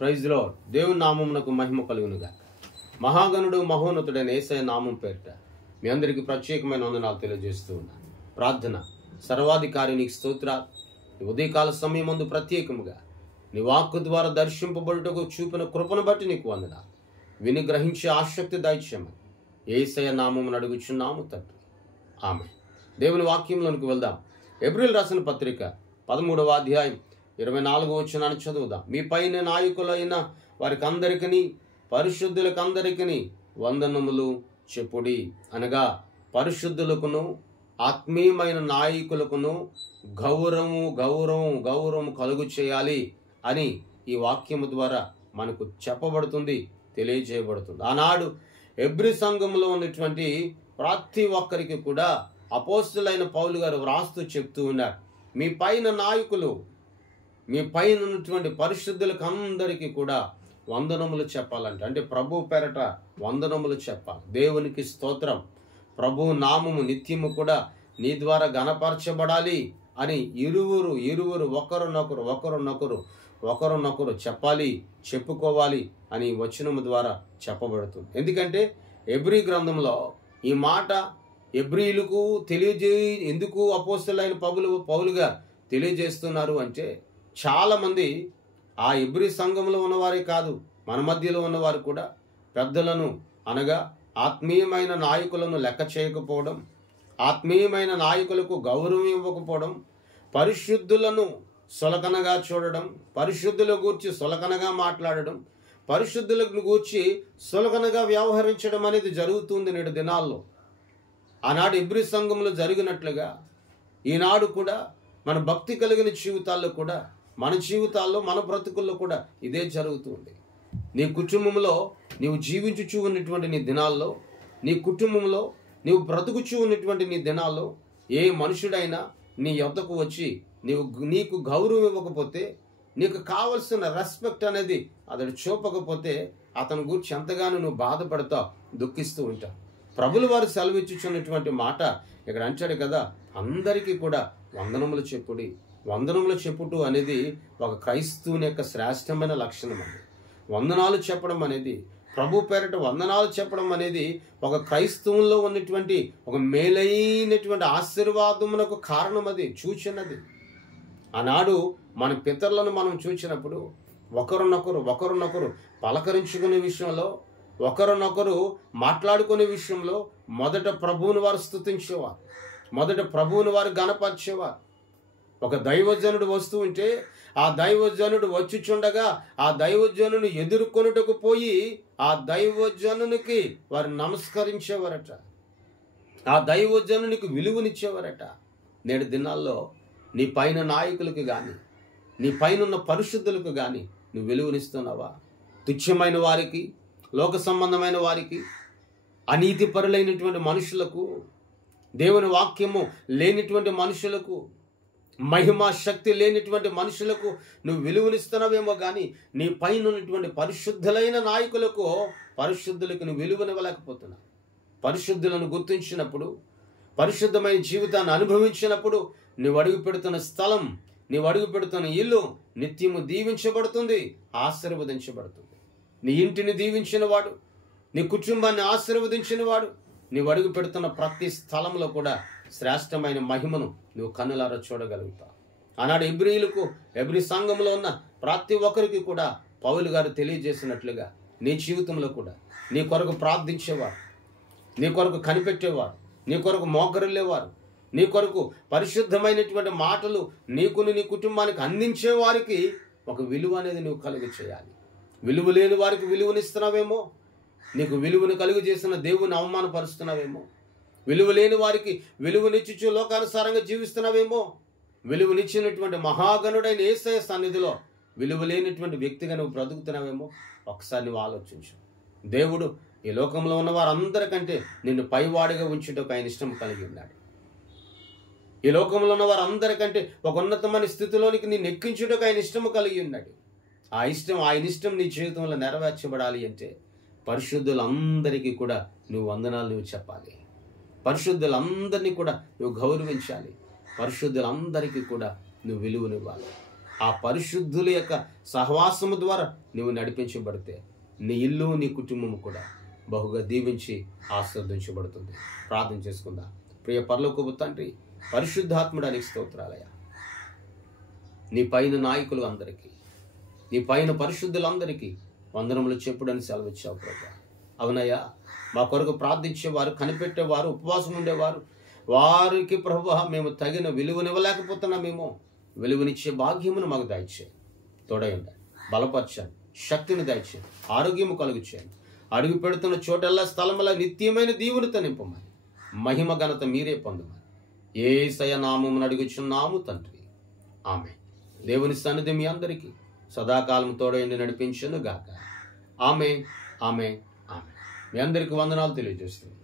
Praise lord. దేవుని నామమునకు మహిమ కలుగునుగా. మహాగణుడు మహోన్నతుడైన యేసయ్య నామం పేరిట మీ అందరికీ ప్రత్యేకమైన వందనాలు తెలియజేస్తూ ఉన్నాను. ప్రార్థన. సర్వాధికారి నీకు స్తోత్రాలు. ఉదయకాల సమయమందు ప్రత్యేకముగా నీ వాక్కు ద్వారా దర్శింపబడుటకు చూపిన కృపను బట్టి నీకు వందనాలు. విని గ్రహించే ఆసక్తి దయచేయమని యేసయ్య నామమును అడుగుచున్నాము తండ్రి. ఆమేన్. దేవుని వాక్యంలోనికి వెళ్దాం. ఏప్రిల్ రాసిన పత్రిక 13వ అధ్యాయం 24వ వచనాన్ని చదువుదాం. మీ పైన నాయకులైన వారికందరికీ పరిశుద్ధులకందరికీ వందనములు చెప్పుడి. అనగా పరిశుద్ధులకును ఆత్మీయమైన నాయకులకును గౌరవం కలుగు చేయాలి అని ఈ వాక్యము ద్వారా మనకు చెప్పబడుతుంది, తెలియజేయబడుతుంది. ఆనాడు ఎబ్రీ సంఘంలో ఉన్నటువంటి ప్రతి ఒక్కరికి కూడా అపోస్తలులైన పౌలు గారు వ్రాస్తూ చెప్తూ ఉన్నారు, మీ పైన నాయకులు, మీ పైన ఉన్నటువంటి పరిశుద్ధులకు అందరికీ కూడా వందనములు చెప్పాలంట. అంటే ప్రభు పేరట వందనములు చెప్పాలి. దేవునికి స్తోత్రం. ప్రభు నామము నిత్యము కూడా నీ ద్వారా గణపరచబడాలి అని ఇరువురు ఒకరినొకరు చెప్పాలి, చెప్పుకోవాలి అని వచనము ద్వారా చెప్పబడుతుంది. ఎందుకంటే ఎబ్రీ గ్రంథంలో ఈ మాట ఎబ్రీలకు ఎందుకు అపోస్తలులైన పౌలుగా తెలియజేస్తున్నారు అంటే, చాలామంది ఆ ఎబ్రీ సంఘంలో ఉన్నవారే కాదు, మన మధ్యలో ఉన్నవారు కూడా పెద్దలను అనగా ఆత్మీయమైన నాయకులను లెక్క చేయకపోవడం, ఆత్మీయమైన నాయకులకు గౌరవం ఇవ్వకపోవడం, పరిశుద్ధులను సులకనగా చూడడం, పరిశుద్ధుల గూర్చి సులకనగా మాట్లాడడం, పరిశుద్ధులను గూర్చి సులకనగా వ్యవహరించడం అనేది జరుగుతుంది నేడు దినాల్లో. ఆనాడు ఎబ్రీ సంఘంలో జరిగినట్లుగా ఈనాడు కూడా మన భక్తి కలిగిన జీవితాల్లో కూడా, మన జీవితాల్లో, మన బ్రతుకుల్లో కూడా ఇదే జరుగుతుంది. నీ కుటుంబంలో నీవు జీవించుచూ ఉన్నటువంటి నీ దినాల్లో, నీ కుటుంబంలో నీవు బ్రతుకుచూ ఉన్నటువంటి నీ దినాల్లో ఏ మనుషుడైనా నీ యొద్దకు వచ్చి నీకు గౌరవం ఇవ్వకపోతే, నీకు కావలసిన రెస్పెక్ట్ అనేది అతడు చూపకపోతే, అతని గురించి ఎంతగానో నువ్వు బాధపడతావు, దుఃఖిస్తూ ఉంటావు. ప్రభులు వారు సెలవిచ్చుచున్నటువంటి మాట ఇక్కడ అంటాడు కదా, అందరికీ కూడా వందనములు చెప్పుడి. వందనములు చెప్పుట అనేది ఒక క్రైస్తవుని యొక్క శ్రేష్టమైన లక్షణం అండి. వందనాలు చెప్పడం అనేది, ప్రభు పేరట వందనాలు చెప్పడం అనేది ఒక క్రైస్తవుల్లో ఉన్నటువంటి ఒక మేలైనటువంటి ఆశీర్వాదమునకు కారణం. అది చూచినది. ఆనాడు మన పితరులను మనం చూచినప్పుడు ఒకరినొకరు పలకరించుకునే విషయంలో, ఒకరినొకరు మాట్లాడుకునే విషయంలో మొదట ప్రభువుని వారు స్తుతించేవారు, మొదట ప్రభువుని వారు గణపరిచేవారు. ఒక దైవజనుడు వస్తూ ఉంటే ఆ దైవజనుడు వచ్చుచుండగా ఆ దైవజనుని ఎదుర్కొనుటకు పోయి ఆ దైవజనునికి వారు నమస్కరించేవారట, ఆ దైవజనునికి విలువనిచ్చేవారట. నేడు దినాల్లో నీ పైన నాయకులకు కానీ, నీ పైన పరిశుద్ధులకు కానీ నువ్వు విలువనిస్తున్నావా? తుచ్చమైన వారికి, లోక సంబంధమైన వారికి, అనీతిపరులైనటువంటి మనుషులకు, దేవుని వాక్యము లేనిటువంటి మనుషులకు, మహిమా శక్తి లేనిటువంటి మనుషులకు నువ్వు విలువనిస్తున్నావేమో కానీ నీ పైన ఉన్నటువంటి పరిశుద్ధులైన నాయకులకు, పరిశుద్ధులకు నువ్వు విలువనివ్వలేకపోతున్నావు. పరిశుద్ధులను గుర్తించినప్పుడు, పరిశుద్ధమైన జీవితాన్ని అనుభవించినప్పుడు నువ్వు అడుగు పెడుతున్న స్థలం, నీవు అడుగు పెడుతున్న ఇల్లు నిత్యము దీవించబడుతుంది, ఆశీర్వదించబడుతుంది. నీ ఇంటిని దీవించిన వాడు, నీ కుటుంబాన్ని ఆశీర్వదించిన వాడు, నీవు అడుగు పెడుతున్న ప్రతి స్థలంలో కూడా శ్రేష్టమైన మహిమను నువ్వు కన్నులారా చూడగలుగుతావు. ఆనాడు ఎబ్రీ సంఘంలో ఉన్న ప్రతి ఒక్కరికి కూడా పౌలు గారు తెలియజేసినట్లుగా నీ జీవితంలో కూడా నీ కొరకు ప్రార్థించేవారు, నీ కొరకు కనిపెట్టేవారు, నీ కొరకు మోకరిల్లేవారు, నీ కొరకు పరిశుద్ధమైనటువంటి మాటలు నీకును నీ కుటుంబానికి అందించే వారికి ఒక విలువ అనేది నువ్వు కలుగు చేయాలి. విలువ లేని వారికి విలువనిస్తున్నావేమో, నీకు విలువను కలుగు చేసిన దేవుని అవమానపరుస్తున్నావేమో, విలువ లేని వారికి విలువనిచ్చుచు లోకానుసారంగా జీవిస్తున్నావేమో, విలువనిచ్చినటువంటి మహాగణుడైన యేసయ్య సన్నిధిలో విలువ లేనటువంటి వ్యక్తిగా నువ్వు బ్రతుకుతున్నావేమో. ఒకసారి నువ్వు ఆలోచించు. దేవుడు ఈ లోకంలో ఉన్న వారందరికంటే నిన్ను పైవాడిగా ఉంచుటకు ఆయన ఇష్టం కలిగి ఉన్నాడు. ఈ లోకంలో ఉన్న వారందరికంటే ఒక ఉన్నతమైన స్థితిలోనికి నిన్ను ఎక్కించుటకు ఆయన ఇష్టము కలిగి ఉన్నాడు. ఆయన ఇష్టం నీ జీవితంలో నెరవేర్చబడాలి అంటే పరిశుద్ధులందరికీ కూడా నువ్వు వందనాలు నువ్వు చెప్పాలి. పరిశుద్ధులందరినీ కూడా నువ్వు గౌరవించాలి. పరిశుద్ధులందరికీ కూడా నువ్వు విలువనివ్వాలి. ఆ పరిశుద్ధుల యొక్క సహవాసము ద్వారా నువ్వు నడిపించబడితే నీ ఇల్లు నీ కుటుంబము కూడా బహుగా దీవించి ఆశీర్వదించబడుతుంది. ప్రార్థన చేసుకుందాం. ప్రియ పరలోకపు తండ్రి, పరిశుద్ధాత్ముడానికి స్తోత్రాలయ్యా. నీ పైన నాయకులు అందరికీ, నీ పైన పరిశుద్ధులందరికీ వందనములు చెప్పుడని సెలవిచ్చావు ప్రభా. అవునయ్యా, మా కొరకు ప్రార్థించేవారు, కనిపెట్టేవారు, ఉపవాసం ఉండేవారు, వారికి ప్రభువా మేము తగిన విలువనివ్వలేకపోతున్నామేమో. విలువనిచ్చే భాగ్యమును మాకు దయచేయండి. తోడయండి, బలపరచండి, శక్తిని దయచేయండి, ఆరోగ్యము కలుగు చేయండి. అడుగు పెడుతున్న చోటల్లా స్థలముల నిత్యమైన దీవునితో నింపమని, మహిమ ఘనత మీరే పొందమని యేసయ్య నామమున అడుగుచున్నాము తండ్రి. ఆమేన్. దేవుని సన్నిధి మీ అందరికీ సదాకాలం తోడయండి నడిపించును గాక. ఆమేన్, ఆమేన్, ఆమేన్. మీ అందరికీ వందనాలు తెలియజేస్తుంది.